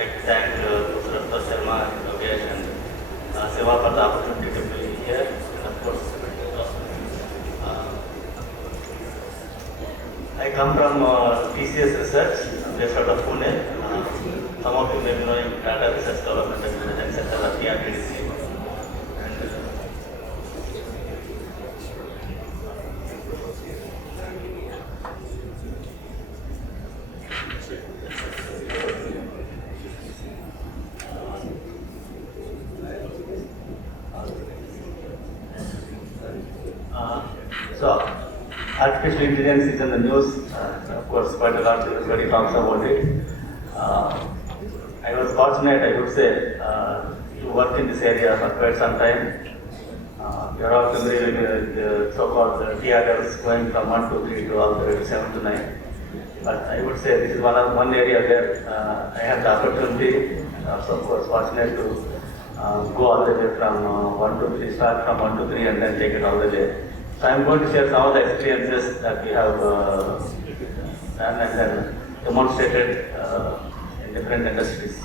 like to thank Professor Sharma and Yogesh and Seva for the opportunity to be here. And of course, I come from TCS Research, based out of Pune. Some of you may be knowing Data Research Development and Intelligence Center at DRDO. So, artificial intelligence is in the news, of course, quite a lot, everybody talks about it. I was fortunate, I would say, to work in this area for quite some time. You are all familiar with the so-called DRDOs going from 1 to 3 to all the way to 7 to 9. But I would say this is one area where I had the opportunity, and also of course fortunate to go all the way from 1 to 3, start from 1 to 3 and then take it all the way. So I am going to share some of the experiences that we have done and then demonstrated in different industries.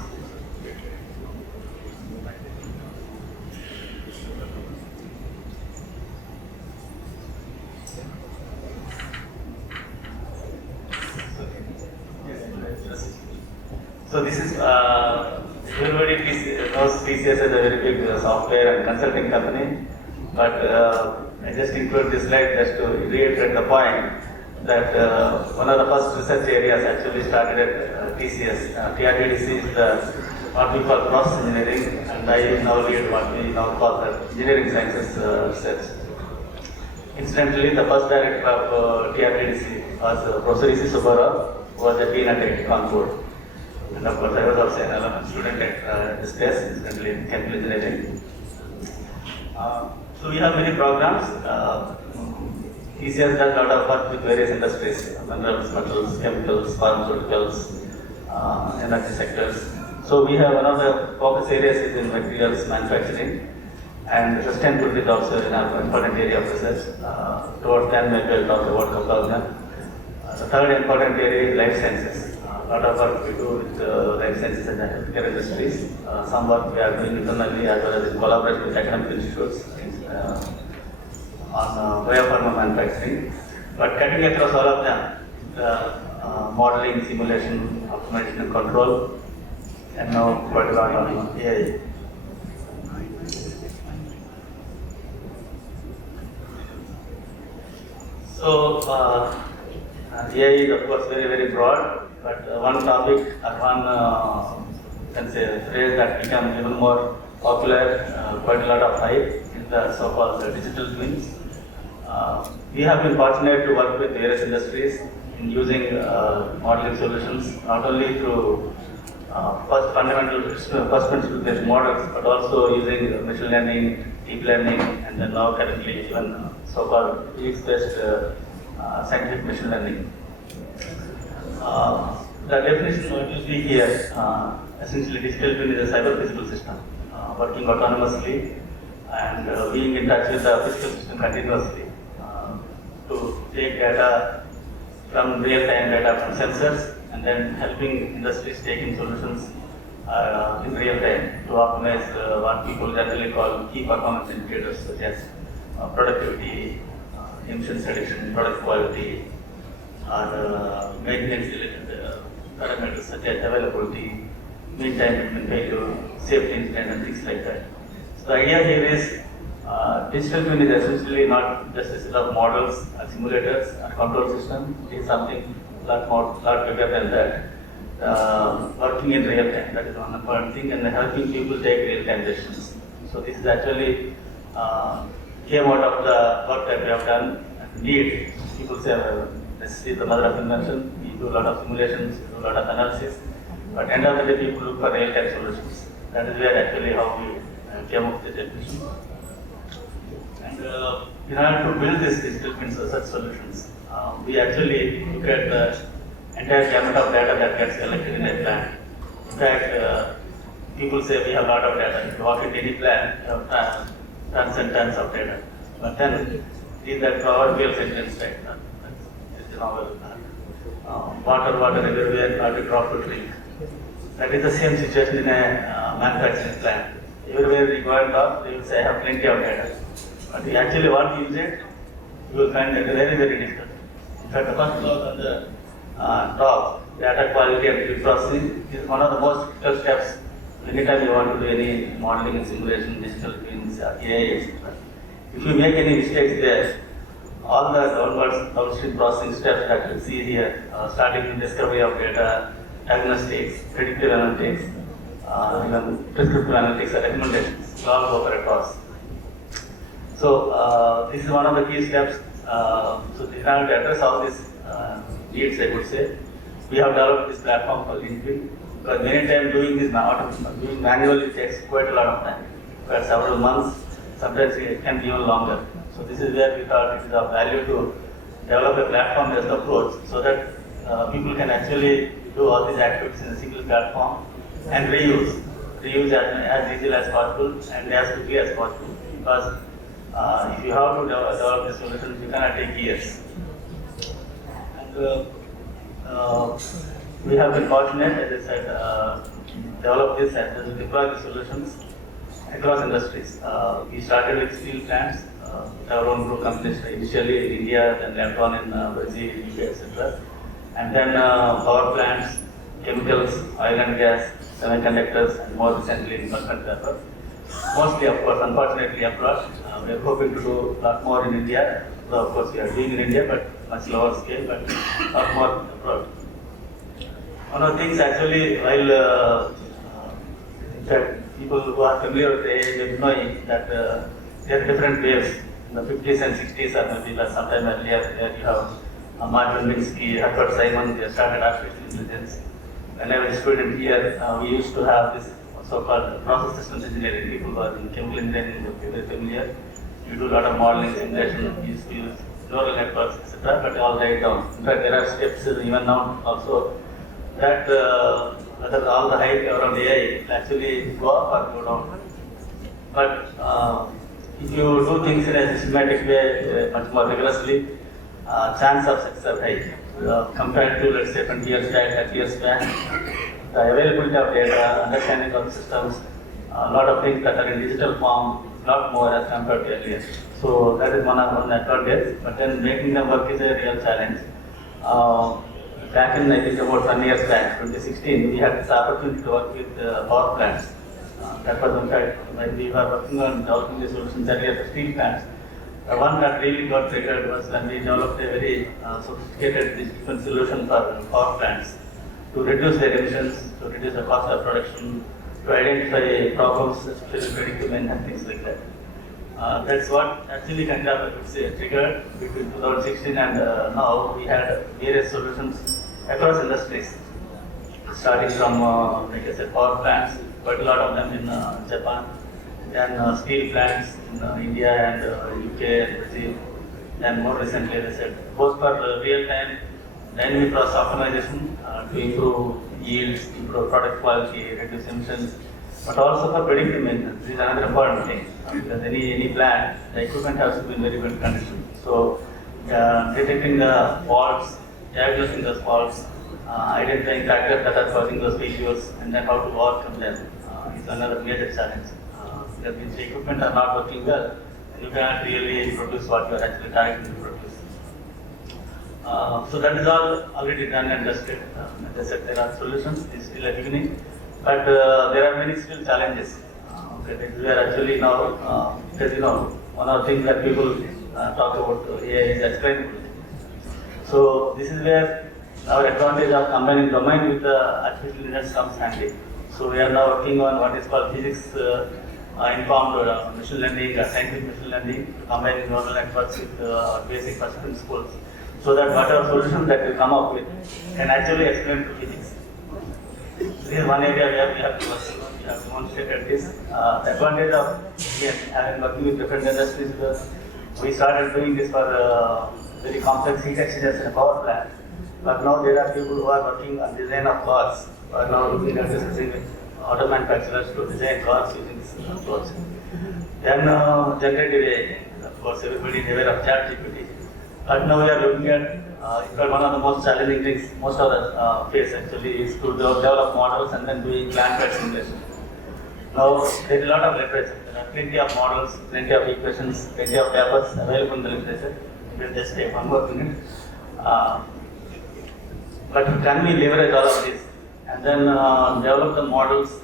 So this is, everybody knows TCS as a very big software and consulting company, but I just include this slide just to reiterate the point that one of the first research areas actually started at TCS. TRDO is what we call process engineering, and I now lead what we now call the engineering sciences research. Incidentally, the first director of TRDO was Professor E.C. Subbarao, who was the dean at IIT Kanpur. And of course, I was also an element student at this place, incidentally in chemical engineering. So we have many programs. TCS does a lot of work with various industries, minerals, metals, chemicals, pharmaceuticals, energy sectors. So we have one of the focus areas is in materials manufacturing, and sustainability is also an important area of research. Towards then maybe we'll talk about a couple of them. The third important area is life sciences. A lot of work we do with life sciences and healthcare industries. Some work we are doing internally as well as in collaboration with academic institutes on biopharma manufacturing. But cutting across all of them, the modeling, simulation, optimization and control, and now quite a lot on AI. So AI is of course very broad. But one topic or one can say phrase that become even more popular, quite a lot of hype, is the so-called digital twins. We have been fortunate to work with various industries in using modeling solutions, not only through first principle-based models, but also using machine learning, deep learning, and then now currently even so-called physics-based scientific machine learning. The definition what you see here, essentially digital twin is a cyber-physical system working autonomously and being in touch with the physical system continuously to take data from real-time data from sensors and then helping industries taking solutions in real time to optimize what people generally call key performance indicators such as productivity, emissions reduction, product quality, or maintenance related parameters such as availability, mean time between failure, safety incident, and things like that. So the idea here is digital twin is essentially not just a set of models or simulators or control system. It is something lot bigger than that. Working in real time, that is one important thing, and helping people take real time decisions. So this is actually came out of the work that we have done. Need people say this is the mother of invention. We do a lot of simulations, do a lot of analysis, but end of the day people look for real time solutions. That is where actually how we came up with the definition. And in order to build this digital twins or such solutions, we actually look at the entire gamut of data that gets collected in a plant. In fact, people say we have a lot of data. If you walk into any plant, you have tons and tons of data. But then, is that proverbial sentence, right? It's a novel. Water everywhere, not a drop to drink. That is the same situation in a manufacturing plant. Everywhere we go and talk, they will say I have plenty of data. But you actually want to use it, you will find that very, very difficult. In fact, the first clause on the top, data quality and pre-processing, is one of the most critical steps anytime you want to do any modeling and simulation, digital twins, AI, etc. If you make any mistakes there, all the downstream processing steps that you see here, starting with discovery of data, diagnostics, predictive analytics, even prescriptive analytics or recommendations, will all go for a toss. So this is one of the key steps. So in order to address all these needs, I would say, we have developed this platform called INSA. Because many times doing this doing manually takes quite a lot of time, for several months, sometimes it can be even longer. So this is where we thought it is of value to develop a platform-based approach so that people can actually do all these activities in a single platform and reuse as easily as possible and as quickly as possible. Because if you have to develop the solutions, you cannot take years. And we have been fortunate, as I said, develop this and to deploy the solutions across industries. We started with steel plants, our own group companies, initially in India, then later on in Brazil, UK, etc. And then power plants, chemicals, oil and gas, semiconductors, and more recently in pulp and paper. Mostly, of course, unfortunately abroad. We are hoping to do a lot more in India. So, of course, we are doing in India, but much lower scale, but a lot more abroad. One of the things actually, while in fact, people who are familiar with the AI will know that there are different waves. In the 50s and 60s, or maybe sometime earlier, where you have Martin Minsky, Herbert Simon, they started artificial intelligence. When I was a student here, we used to have this so-called process systems engineering. People who are in chemical engineering will be very familiar. You do a lot of modeling, simulation, you used to use neural networks, etc., but all died down. In fact, there are steps even now also that whether all the hype around AI will actually go up or go down. But if you do things in a systematic way, much more rigorously, chance of success are high. Compared to, let's say, 20 years back, 30 years back, the availability of data, understanding of systems, a lot of things that are in digital form, a lot more as compared to earlier. So that is one advantage, but then making them work is a real challenge. Back in, I think, about 10 years back, 2016, we had this opportunity to work with power plants. That was, in fact, when we were working on developing the solutions earlier for steel plants. The one that really got triggered was when we developed a very sophisticated digital solution for power plants to reduce their emissions, to reduce the cost of production, to identify problems, especially predictive and things like that. That's what actually kind of, I would say, triggered between 2016 and now. We had various solutions across industries, starting from, like I said, power plants, quite a lot of them in Japan, then steel plants in India and UK and Brazil, then more recently, as I said, both for real-time dynamic process optimization to improve yields, improve product quality, reduce emissions, but also for predictive maintenance. This is another important thing, because any plant, the equipment has to be in very good condition. So detecting the faults, diagnosing those faults, identifying factors that are causing those failures, and then how to overcome them is another major challenge. Because if the equipment are not working well, you cannot really produce what you are actually trying to produce. So that is all already done and dusted. As I said, there are solutions. It's still a beginning, but there are many still challenges. This is where actually now, because one of the things that people talk about AI is explainability. So this is where our advantage of combining domain with the artificial intelligence comes handy. So we are now working on what is called physics informed machine learning, scientific machine learning, combining neural networks with basic first principles, so that whatever solution that we come up with can actually explain to physics. This is one area where we have demonstrated this. The advantage of having working with different industries, we started doing this for very complex heat exchangers in a power plant. But now there are people who are working on design of cars, who are now looking at this using auto manufacturers to design cars using this approach. Then generative AI, of course everybody is aware of ChatGPT. But now we are looking at In fact, one of the most challenging things most of us face actually is to develop models and then doing land-based simulation. Now, there is a lot of literature. There are plenty of models, plenty of equations, plenty of papers available in the literature. We'll just take one more minute. But can we leverage all of this and then develop the models,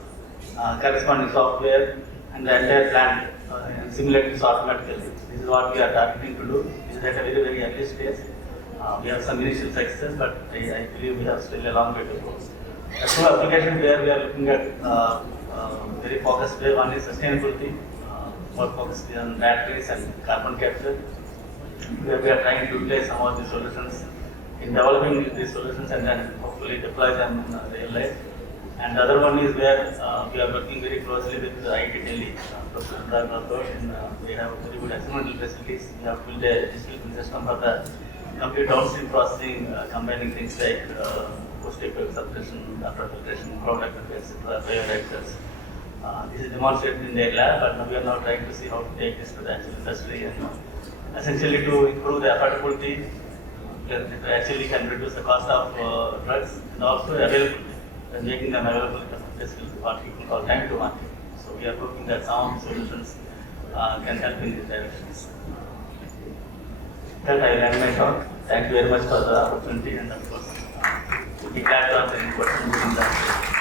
corresponding software, and the entire plant and simulate this automatically? This is what we are targeting to do. This is at a very, very early stage. We have some initial success, but I believe we have still a long way to go. The two applications where we are looking at very focused way. One is sustainability, more focused on batteries and carbon capture, where we are trying to utilize some of these solutions in developing these solutions and then hopefully deploy them in real life. And the other one is where we are working very closely with IIT Delhi, Professor DRDO, and we have very good experimental facilities. We have built a digital system for the complete downstream processing, combining things like post-effect suppression, after filtration, product, etc., bioreactors. This is demonstrated in their lab, but we are now trying to see how to take this to the actual industry and essentially to improve the affordability. It actually can reduce the cost of drugs and also availability. And making them available, this will be what people call time to market. So we are hoping that some solutions can help in these directions. That I will end my talk. Thank you very much for the opportunity, and of course, we'll be glad to answer any questions in that.